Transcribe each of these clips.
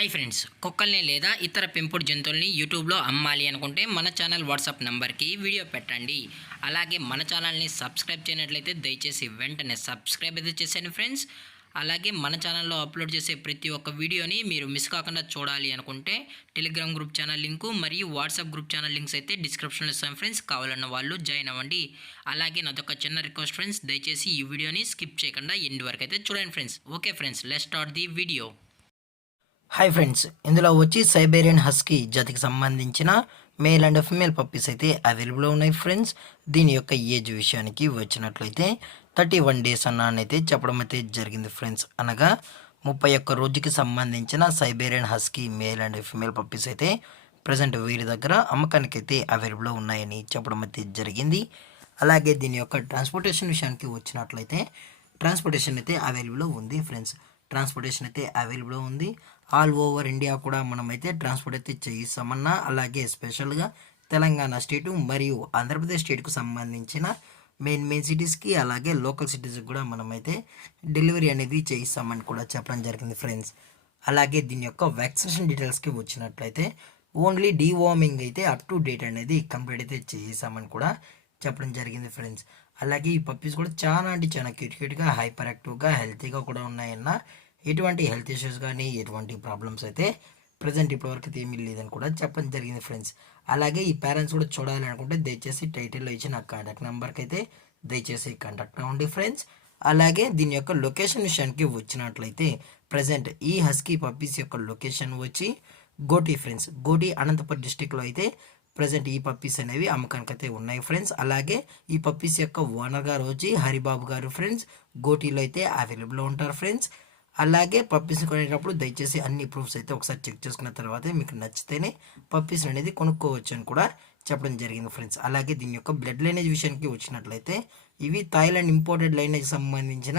Hi friends, కుక్కల్ని లేదా ఇతర పెంపుడు జంతువుల్ని యూట్యూబ్లో అమ్మాలి అనుకుంటే మన ఛానల్ వాట్సాప్ నెంబర్కి వీడియో పెట్టండి. అలాగే మన ఛానల్ని సబ్స్క్రైబ్ చేయనట్లయితే దయచేసి వెంటనే సబ్స్క్రైబ్ అయితే చేసేయండి ఫ్రెండ్స్. అలాగే మన ఛానల్లో అప్లోడ్ చేసే ప్రతి ఒక్క వీడియోని మీరు మిస్ కాకుండా చూడాలి అనుకుంటే టెలిగ్రామ్ గ్రూప్ ఛానల్ లింకు మరియు వాట్సాప్ గ్రూప్ ఛానల్ లింక్స్ అయితే డిస్క్రిప్షన్లో ఇస్తాం ఫ్రెండ్స్. కావాలన్న వాళ్ళు జాయిన్ అవ్వండి. అలాగే నాదొక చిన్న రిక్వెస్ట్ ఫ్రెండ్స్, దయచేసి ఈ వీడియోని స్కిప్ చేయకుండా ఎండ్ వరకు అయితే చూడండి friends. Okay friends, let's start the video. Hi friends, ఇందులో వచ్చి సైబేరియన్ హస్కీ జాతికి సంబంధించిన మేల్ అండ్ ఫిమేల్ పప్పీస్ అయితే అవైలబుల్లో ఉన్నాయి ఫ్రెండ్స్. దీని యొక్క ఏజ్ విషయానికి వచ్చినట్లయితే 31 డేస్ అన్నైతే చెప్పడం అయితే జరిగింది ఫ్రెండ్స్. అనగా 31 రోజుకి సంబంధించిన Siberian husky male and female puppies అయితే ప్రజెంట్ వీరి దగ్గర అమ్మకానికి అయితే అవైలబుల్లో ఉన్నాయని చెప్పడం అయితే జరిగింది. అలాగే దీని యొక్క ట్రాన్స్పోర్టేషన్ విషయానికి వచ్చినట్లయితే ట్రాన్స్పోర్టేషన్ అయితే అవైలబుల్లో ఉంది ఫ్రెండ్స్. ట్రాన్స్పోర్టేషన్ అయితే అవైలబుల్ ఉంది. ఆల్ ఓవర్ ఇండియా కూడా మనమైతే ట్రాన్స్పోర్ట్ అయితే చేయిస్తామన్నా. అలాగే స్పెషల్గా తెలంగాణ స్టేటు మరియు ఆంధ్రప్రదేశ్ స్టేట్కు సంబంధించిన మెయిన్ సిటీస్కి అలాగే లోకల్ సిటీస్కి కూడా మనమైతే డెలివరీ అనేది చేయిస్తామని కూడా చెప్పడం జరిగింది ఫ్రెండ్స్. అలాగే దీని యొక్క వ్యాక్సినేషన్ డీటెయిల్స్కి వచ్చినట్లయితే ఓన్లీ డీవార్మింగ్ అయితే అప్ టు డేట్ అనేది కంప్లీట్ అయితే చేయిస్తామని కూడా చెప్పడం జరిగింది ఫ్రెండ్స్. అలాగే ఈ పప్పీస్ కూడా చాలా అంటే చాలా క్యూట్గా హైపర్ యాక్టివ్గా హెల్తీగా కూడా ఉన్నాయన్న. ఎటువంటి హెల్త్ ఇష్యూస్ కానీ ఎటువంటి ప్రాబ్లమ్స్ అయితే ప్రజెంట్ ఇప్పటివరకు అయితే ఏమీ లేదని కూడా చెప్పడం జరిగింది ఫ్రెండ్స్. అలాగే ఈ పేరెంట్స్ కూడా చూడాలి అనుకుంటే దయచేసి టైటిల్లో ఇచ్చిన కాంటాక్ట్ నెంబర్కి అయితే దయచేసి కాంటాక్ట్ అవ్వండి ఫ్రెండ్స్. అలాగే దీని యొక్క లొకేషన్ విషయానికి వచ్చినట్లయితే ప్రజెంట్ ఈ హస్కీ పప్పీస్ యొక్క లొకేషన్ వచ్చి గోటి ఫ్రెండ్స్. గోటి అనంతపురం డిస్టిక్లో అయితే ప్రజెంట్ ఈ పప్పీస్ అనేవి అమ్మకానికి అయితే ఉన్నాయి ఫ్రెండ్స్. అలాగే ఈ పప్పీస్ యొక్క ఓనర్ గారు వచ్చి హరిబాబు గారు ఫ్రెండ్స్. గోటీలో అయితే అవైలబుల్లో ఉంటారు ఫ్రెండ్స్. అలాగే పప్పీస్ని కొనేటప్పుడు దయచేసి అన్ని ప్రూఫ్స్ అయితే ఒకసారి చెక్ చేసుకున్న తర్వాతే మీకు నచ్చితేనే పప్పీస్ అనేది కొనుక్కోవచ్చు అని కూడా చెప్పడం జరిగింది ఫ్రెండ్స్. అలాగే దీని యొక్క బ్లడ్ లైనేజ్ విషయానికి వచ్చినట్లయితే ఇవి థాయిలాండ్ ఇంపోర్టెడ్ లైనేజ్ సంబంధించిన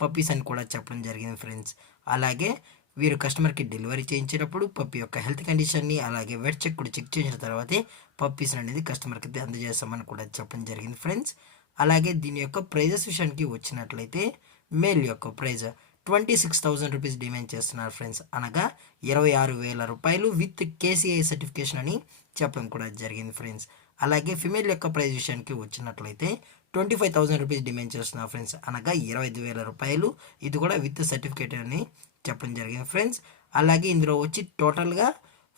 పప్పీస్ అని కూడా చెప్పడం జరిగింది ఫ్రెండ్స్. అలాగే వీరు కస్టమర్కి డెలివరీ చేయించేటప్పుడు పప్పి యొక్క హెల్త్ కండిషన్ని అలాగే వెట్ చెక్ కూడా చెక్ చేసిన తర్వాతే పప్పీస్ అనేది కస్టమర్కి అయితే అందజేస్తామని కూడా చెప్పడం జరిగింది ఫ్రెండ్స్. అలాగే దీని యొక్క ప్రైజెస్ విషయానికి వచ్చినట్లయితే మేల్ యొక్క ప్రైజ్ 26,000 రూపీస్ డిమాండ్ చేస్తున్నారు ఫ్రెండ్స్. అనగా 26,000 రూపాయలు విత్ కేసీఐ సర్టిఫికేషన్ అని చెప్పడం కూడా జరిగింది ఫ్రెండ్స్. అలాగే ఫిమేల్ యొక్క ప్రైజ్ విషయానికి వచ్చినట్లయితే 25,000 రూపీస్ డిమాండ్ చేస్తున్నారు ఫ్రెండ్స్. అనగా 25,000 రూపాయలు, ఇది కూడా విత్ సర్టిఫికేట్ అని చెప్పడం జరిగింది ఫ్రెండ్స్. అలాగే ఇందులో వచ్చి టోటల్గా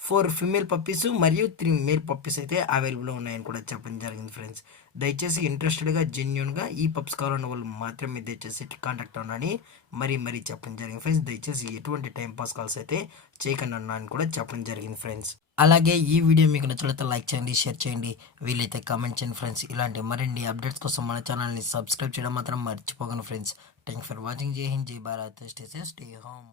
4 ఫిమేల్ పప్పీస్ మరియు 3 మేల్ పప్పీస్ అయితే అవైలబుల్లో ఉన్నాయని కూడా చెప్పడం జరిగింది ఫ్రెండ్స్. దయచేసి ఇంట్రెస్టెడ్గా జెన్యున్గా ఈ పప్స్ కావాలన్న వాళ్ళు మాత్రమే దయచేసి కాంటాక్ట్ అవ్వనని మరీ చెప్పడం జరిగింది ఫ్రెండ్స్. దయచేసి ఎటువంటి టైంపాస్ కాల్స్ అయితే చేయకుండా అని కూడా చెప్పడం జరిగింది ఫ్రెండ్స్. అలాగే ఈ వీడియో మీకు నచ్చినట్లయితే లైక్ చేయండి, షేర్ చేయండి, వీలైతే కామెంట్ చేయండి ఫ్రెండ్స్. ఇలాంటి మరిన్ని అప్డేట్స్ కోసం మన ఛానల్ని సబ్స్క్రైబ్ చేయడం మాత్రం మర్చిపోకండి ఫ్రెండ్స్. Thank for watching. జై హింద్, జై Bharat, stay safe, stay home.